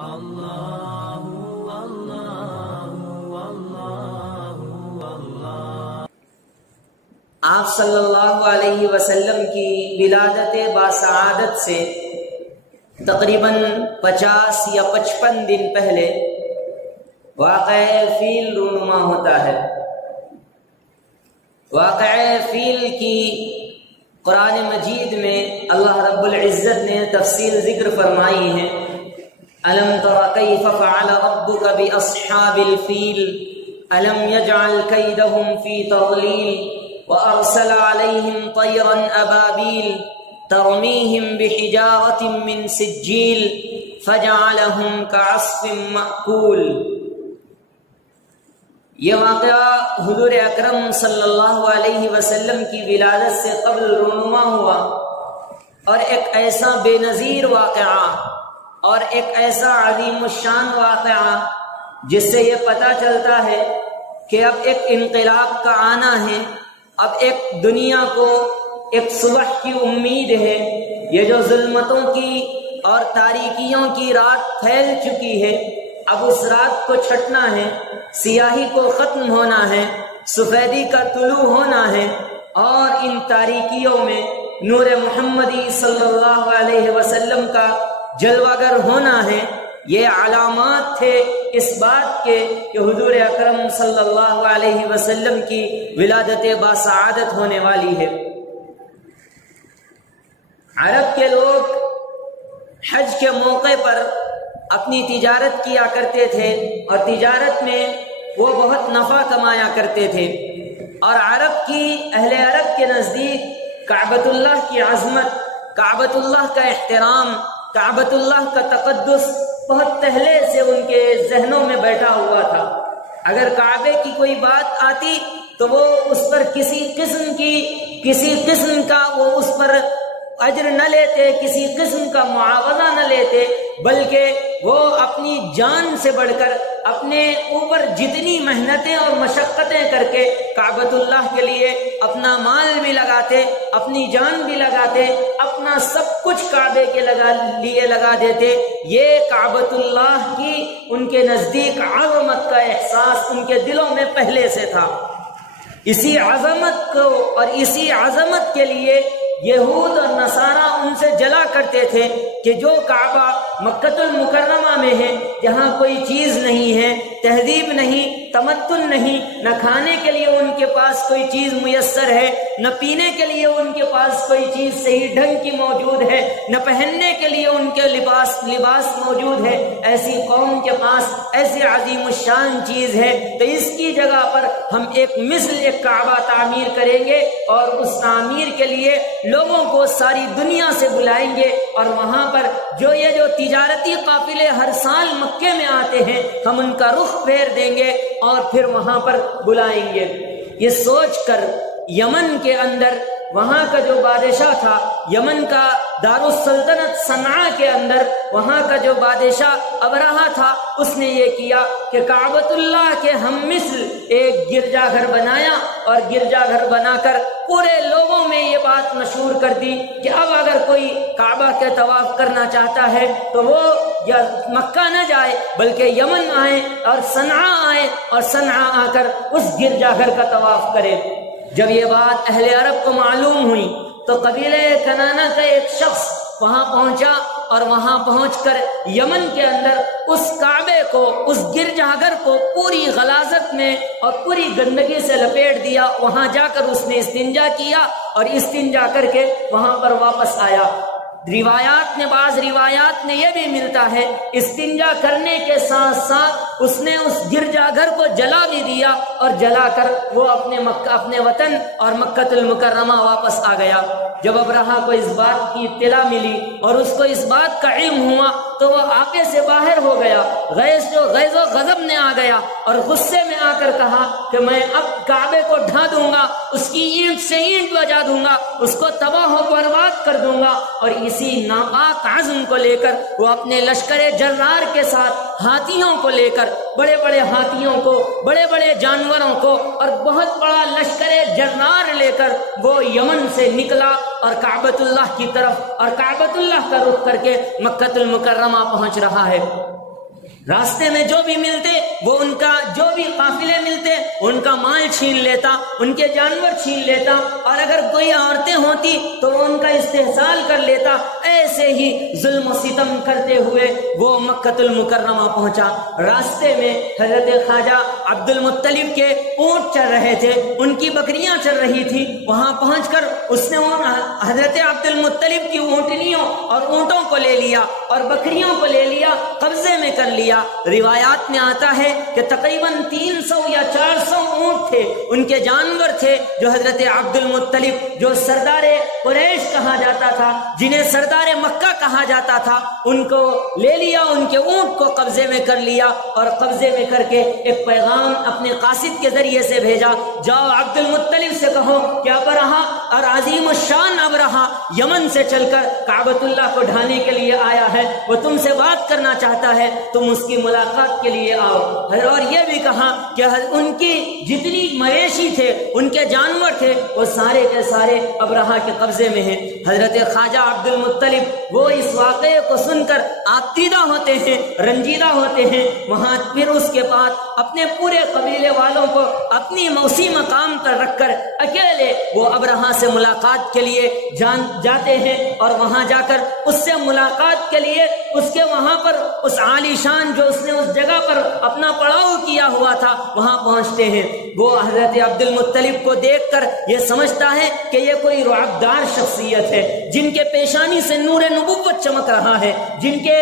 آپ صلی اللہ علیہ وسلم کی ولادت باسعادت سے تقریباً 50 یا 55 دن پہلے واقعہ فیل رونما ہوتا ہے۔ واقعہ فیل کی قرآن مجید میں اللہ رب العزت نے تفصیل ذکر فرمائی ہے۔ الم تر کیف فعل ربک باصحاب الفیل الم یجعل کیدہم فی تضلیل وارسل علیہم طیرا ابابیل ترمیہم بحجارۃ من سجیل فجعلہم کعصف مأکول۔ یہ واقعہ حضور اکرم صلی اللہ علیہ وسلم کی ولادت سے قبل رونما ہوا، اور ایک ایسا بے نظیر واقعہ اور ایک ایسا عظیم الشان واقعہ جس سے یہ پتہ چلتا ہے کہ اب ایک انقلاب کا آنا ہے، اب ایک دنیا کو ایک صبح کی امید ہے۔ یہ جو ظلمتوں کی اور تاریکیوں کی رات پھیل چکی ہے، اب اس رات کو چھٹنا ہے، سیاہی کو ختم ہونا ہے، سفیدی کا طلوع ہونا ہے، اور ان تاریکیوں میں نور محمدی صلی اللہ علیہ وسلم کا جلوہ گر ہونا ہے۔ یہ علامات تھے اس بات کے کہ حضور اکرم صلی اللہ علیہ وسلم کی ولادت باسعادت ہونے والی ہے۔ عرب کے لوگ حج کے موقع پر اپنی تجارت کیا کرتے تھے، اور تجارت میں وہ بہت نفع کمایا کرتے تھے، اور اہل عرب کے نزدیک کعبۃ اللہ کی عظمت، کعبۃ اللہ کا احترام، کعبۃ اللہ کا تقدس بہت پہلے سے ان کے ذہنوں میں بیٹھا ہوا تھا۔ اگر کعبے کی کوئی بات آتی تو وہ اس پر کسی قسم کا وہ اس پر اجر نہ لیتے، کسی قسم کا معاوضہ نہ لیتے، بلکہ وہ اپنی جان سے بڑھ کر اپنے اوپر جتنی محنتیں اور مشقتیں کر کے کعبۃ اللہ کے لیے اپنا مال بھی لگاتے، اپنی جان بھی لگاتے، اپنا سب کچھ کعبے کے لیے لگا دیتے۔ یہ کعبۃ اللہ کی ان کے نزدیک عظمت کا احساس ان کے دلوں میں پہلے سے تھا۔ اسی عظمت کو اور اسی عظمت کے لیے یہود اور نصارہ ان سے جلا کرتے تھے کہ جو کعبہ مکۃ المکرمہ میں ہے، جہاں کوئی چیز نہیں ہے، تہذیب نہیں، تمدن نہیں، نہ کھانے کے لیے ان کے پاس کوئی چیز میسر ہے، نہ پینے کے لیے ان کے پاس کوئی چیز صحیح ڈھنگ کی موجود ہے، نہ پہننے کے لیے ان کے لباس موجود ہے، ایسی قوم کے پاس ایسی عظیم الشان چیز ہے تو اس کی جگہ پر ہم ایک کعبہ تعمیر کریں گے، اور اس تعمیر کے لیے لوگوں کو ساری دنیا سے بلائیں گے، اور وہاں پر جو تجارتی قافلے ہر سال مکے میں آتے ہیں ہم ان کا رخ پھیر دیں گے اور پھر وہاں پر بلائیں گے۔ یہ سوچ کر یمن کے اندر وہاں کا جو بادشاہ تھا، یمن کا دارالسلطنت صنعاء کے اندر وہاں کا جو بادشاہ ابرہہ تھا، اس نے یہ کیا کہ کعبۃ اللہ کے ہم مثل ایک گرجا گھر بنایا، اور گرجا گھر بنا کر پورے لوگوں میں یہ بات مشہور کر دی کہ اب اگر کوئی کعبہ کے طواف کرنا چاہتا ہے تو وہ یا مکہ نہ جائے بلکہ یمن آئے اور صنعاء آئے، اور صنعاء آ کر اس گرجا گھر کا طواف کرے۔ جب یہ بات اہل عرب کو معلوم ہوئی تو قبیلہ کنانہ کا ایک شخص وہاں پہنچا، اور وہاں پہنچ کر یمن کے اندر اس کعبے کو، اس گرجا گھر کو پوری غلاظت میں اور پوری گندگی سے لپیٹ دیا۔ وہاں جا کر اس نے استنجا کیا، اور استنجا کر کے وہاں پر واپس آیا۔ بعض روایات میں یہ بھی ملتا ہے استنجا کرنے کے ساتھ ساتھ اس نے اس گرجا گھر کو جلا بھی دیا، اور جلا کر وہ اپنے وطن اور مکۃ المکرمہ واپس آ گیا۔ جب ابرہہ کو اس بات کی اطلاع ملی اور اس کو اس بات کا علم ہوا تو وہ آپے سے باہر ہو گیا، غیظ و غضب نے آ گیا، اور غصے میں آ کر کہا کہ میں اب کعبے کو ڈھا دوں گا، اس کی اینٹ سے اینٹ بجا دوں گا، اس کو تباہ و برباد کر دوں گا۔ اور اسی ناپاک عزم کو لے کر وہ اپنے لشکر جرار کے ساتھ ہاتھیوں کو لے کر، بڑے بڑے ہاتھیوں کو، بڑے بڑے جانوروں کو، اور بہت بڑا لشکر جرار لے کر وہ یمن سے نکلا، اور کعبۃ اللہ کی طرف اور کعبۃ اللہ کا رخ کر کے مکۃ المکرمہ پہنچ رہا ہے۔ راستے میں جو بھی ملتے وہ ان کا جو بھی قافلے ملتے ان کا مال چھین لیتا، ان کے جانور چھین لیتا، اور اگر کوئی عورتیں ہوتی تو وہ ان کا استحصال کر لیتا۔ ایسے ہی ظلم و ستم کرتے ہوئے وہ مکہ المکرمہ پہنچا۔ راستے میں حضرت خواجہ عبد المطلب کے اونٹ چل رہے تھے، ان کی بکریاں چل رہی تھی۔ وہاں پہنچ کر اس نے حضرت عبد المطلب کی اونٹنیوں اور اونٹوں کو لے لیا اور بکریوں کو لے لیا، قبضے میں کر لیا۔ روایات میں آتا ہے کہ تقریباً 300 یا 400 اونٹ تھے، ان کے جانور تھے، جو حضرت عبد المطلب جو سردار قریش کہا جاتا تھا، جنہیں سردار مکہ کہا جاتا تھا، ان کو لے لیا، ان کے اونٹ کو قبضے میں کر لیا، اور قبضے میں کر کے ایک پیغام اپنے قاصد کے ذریعے سے بھیجا، جاؤ عبد المطلب سے کہو کہ ابرہا اور عظیم الشان ابرہا یمن سے چل کر کعبۃ اللہ کو ڈھانے کے لیے آیا ہے، وہ تم سے بات کرنا چاہتا ہے، تم اس کی ملاقات کے لیے آؤ۔ اور یہ بھی کہا کہ ان کی جتنی مویشی تھے، ان کے جانور تھے، وہ سارے کے سارے ابرہا کے قبضے میں ہیں۔ حضرت خواجہ عبد المطلب وہ اس واقعے کو سن کر آبتیدہ ہوتے ہیں، رنجیدہ ہوتے ہیں۔ وہاں پھر اس کے بعد اپنے پورے قبیلے والوں کو اپنی اسی مقام پر رکھ کر اکیلے وہ ابرہا سے ملاقات کے لیے جاتے ہیں، اور وہاں جا کر اس سے ملاقات کے لیے اس کے وہاں پر اس عالی شان جو اس نے اس جگہ پر اپنا پڑاؤ کیا ہوا تھا وہاں پہنچتے ہیں۔ وہ حضرت عبد المطلب کو دیکھ کر یہ سمجھتا ہے کہ یہ کوئی رعبدار شخصیت ہے، جن کے پیشانی سے نور نبوت چمک رہا ہے، جن کے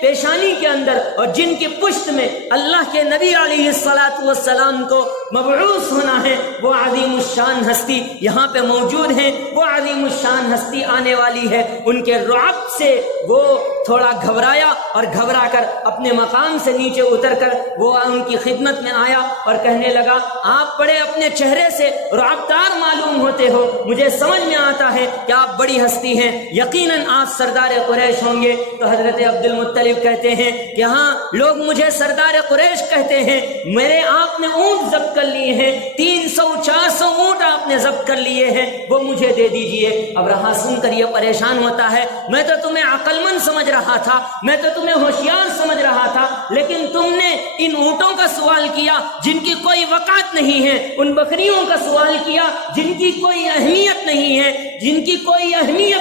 پیشانی کے اندر اور جن کی پشت میں اللہ کے نبی علیہ الصلوۃ والسلام کو مبعوث ہونا ہے، وہ عظیم الشان ہستی یہاں پہ موجود ہیں، وہ عظیم الشان ہستی آنے والی ہے۔ ان کے رعب سے وہ تھوڑا گھبرایا، اور گھبرا کر اپنے مقام سے نیچے اتر کر وہ ان کی خدمت میں آیا اور کہنے لگا، آپ بڑے اپنے چہرے سے رعبدار معلوم ہوتے ہو، مجھے سمجھ میں آتا ہے کہ آپ بڑی ہستی ہیں، یقیناً آپ سردار قریش ہوں گے۔ تو حضرت عبد المطلب کہتے ہیں کہ ہاں، لوگ مجھے سردار قریش کہتے ہیں، میرے آپ نے اونٹ ضبط کر لیے ہیں، 300-400 اونٹ آپ نے ضبط کر لیے ہیں، وہ مجھے دے دیجئے۔ ابرہا سن کر یہ پریشان ہوتا ہے، میں تو تمہیں عقل مند سمجھ رہا تھا، میں تو تمہیں ہوشیار سمجھ رہا تھا، لیکن تم نے ان اونٹوں کا سوال کیا جن کی کوئی وقعت نہیں ہے، ان بکریوں کا سوال کیا جن کی کوئی اہمیت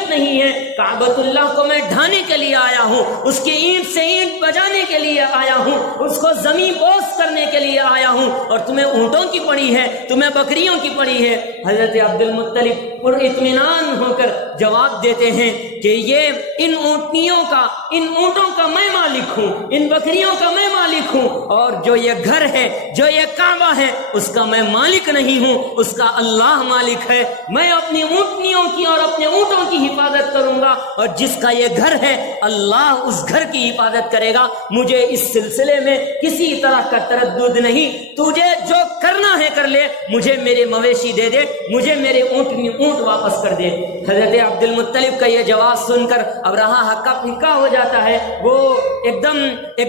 نہیں ہے، کعبۃ اللہ کو میں ڈھانے کے لیے آیا ہوں، اس کی اینٹ سے اینٹ بجانے کے لیے آیا ہوں، اس کو زمین بوس کرنے کے لیے آیا ہوں، اور تمہیں اونٹوں کی پڑی ہے، تمہیں بکریوں کی پڑی ہے۔ حضرت عبد المطلب پر اطمینان ہو کر جواب دیتے ہیں کہ یہ ان اونٹوں کا میں مالک ہوں، ان بکریوں کا میں مالک ہوں، اور جو یہ گھر ہے، جو یہ کعبہ ہے، اس کا میں مالک نہیں ہوں، اس کا اللہ مالک ہے۔ میں اپنی اونٹنیوں کی اور اپنے اونٹوں کی حفاظت کروں گا، اور جس کا یہ گھر ہے اللہ اس گھر کی حفاظت کرے گا۔ مجھے اس سلسلے میں کسی طرح کا تردد نہیں، تجھے جو کرنا ہے کر لے، مجھے میرے مویشی دے دے، مجھے میرے اونٹ واپس کر دے۔ حضرت عبد المطلب کا یہ جواب سن کر ابرہا ہکا پھکا ہو جاتا ہے، وہ ایک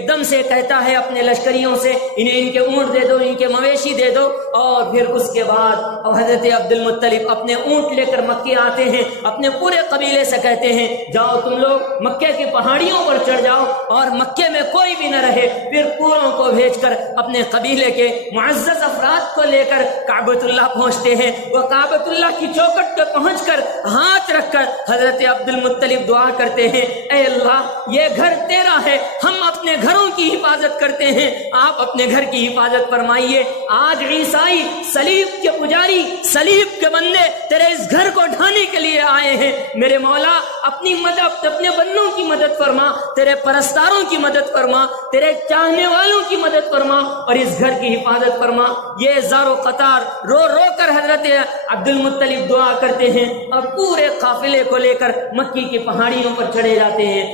دم سے کہتا ہے اپنے لشکریوں سے، انہیں ان کے اونٹ دے دو، ان کے مویشی دے دو۔ اور پھر اس کے بعد حضرت عبد المطلب اپنے اونٹ لے کر مکے آتے ہیں، اپنے پورے قبیلے سے کہتے ہیں، جاؤ تم لوگ مکے کی پہاڑیوں پر چڑھ جاؤ، اور مکے میں کوئی بھی نہ رہے۔ پھر پوروں کو بھیج کر اپنے قبیلے کے معزز افراد کو لے کر کعبۃ اللہ پہنچتے ہیں۔ وہ کعبۃ اللہ کی چوکٹ پر پہنچ کر ہاتھ رکھ کر حضرت عبد المطلب دعا کرتے ہیں، اے اللہ، یہ گھر تیرا ہے، ہم اپنے گھروں کی حفاظت کرتے ہیں، آپ اپنے گھر کی حفاظت فرمائیے۔ آج عیسائی صلیب کے پجاری، صلیب کے بندے تیرے اس گھر کو ڈھانے کے لیے آئے ہیں، میرے مولا اپنی مدد، اپنے بندوں کی مدد فرما، تیرے پرستاروں کی مدد فرما، تیرے چاہنے والوں کی مدد فرما، اور اس گھر کی حفاظت فرما۔ یہ زار و قطار رو رو کر حضرت عبد المطلب دعا کرتے ہیں، اور پورے قافلے کو لے کر مکی کی پہاڑیوں پر چڑھے جاتے ہیں۔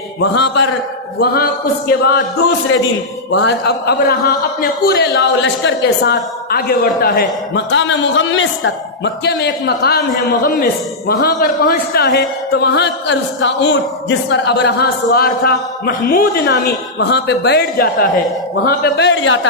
وہاں اس کے بعد دوسرے دن وہاں ابرہا اپنے پورے لاؤ لشکر کے ساتھ آگے بڑھتا ہے مقام مغمس تک. مکے میں ایک مقام ہے مغمس، وہاں پر پہنچتا ہے تو وہاں پر اس کا اونٹ جس پر ابرہہ سوار تھا محمود نامی، وہاں پہ بیٹھ جاتا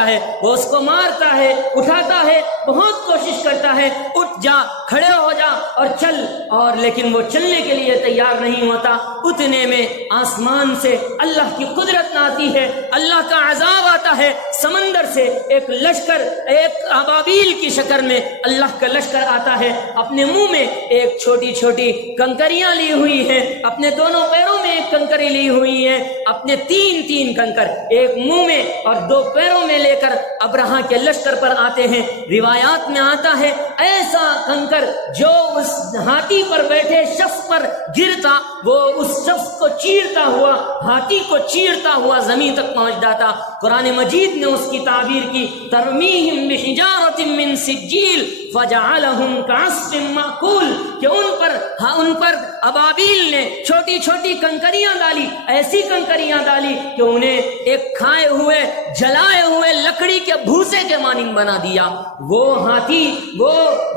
ہے، وہ اس کو مارتا ہے، اٹھاتا ہے، بہت کوشش کرتا ہے اٹھ جا، کھڑے ہو جا اور چل، اور لیکن وہ چلنے کے لیے تیار نہیں ہوتا. اتنے میں آسمان سے اللہ کی قدرت آتی ہے، اللہ کا عذاب آتا ہے، سمندر سے ایک لشکر، ایک ابابیل کی شکل میں اللہ کا لشکر آتا ہے. اپنے منہ میں ایک چھوٹی چھوٹی کنکریاں لی ہوئی ہیں، اپنے دونوں پیروں میں ایک کنکری لی ہوئی ہے، اپنے تین کنکر ایک منہ میں اور 2 پیروں میں لے کر ابرہہ کے لشکر پر آتے ہیں. روایات میں آتا ہے ایسا کنکر جو اس ہاتھی پر بیٹھے شخص پر گرتا وہ اس شخص کو چیرتا ہوا، ہاتھی کو چیرتا ہوا زمین تک پہنچ جاتا. قرآن مجید نے اس کی تعبیر کی ترمیہم بحجارۃ من سجیل فجعلہم کعصف مأکول، کہ ان پر ابابیل نے چھوٹی چھوٹی کنکریاں ڈالی، ایسی کنکریاں ڈالی کہ انہیں ایک کھائے ہوئے جلائے ہوئے لکڑی کے بھوسے کے مانند بنا دیا. وہ ہاتھی، وہ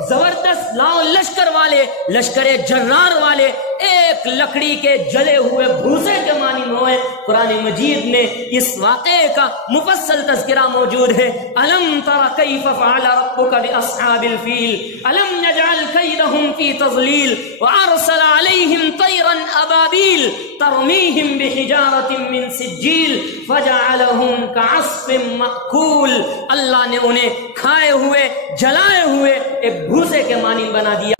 زبردست لاؤ لشکر والے، لشکر جرار والے ایک لکڑی کے جلے ہوئے بھوسے کے مانند ہوئے. قرآن مجید میں اس واقعے کا مفصل تذکرہ موجود ہے. الم تر کیف فعل ربک باصحاب الفیل الم یجعل کیدہم فی تضلیل وارسل علیہم طیرا ابابیل ترمیہم بحجارۃ من سجیل فجعلہم کعصف مأکول. اللہ نے انہیں کھائے ہوئے جلائے ہوئے ایک بھوسے کے مانند بنا دیا.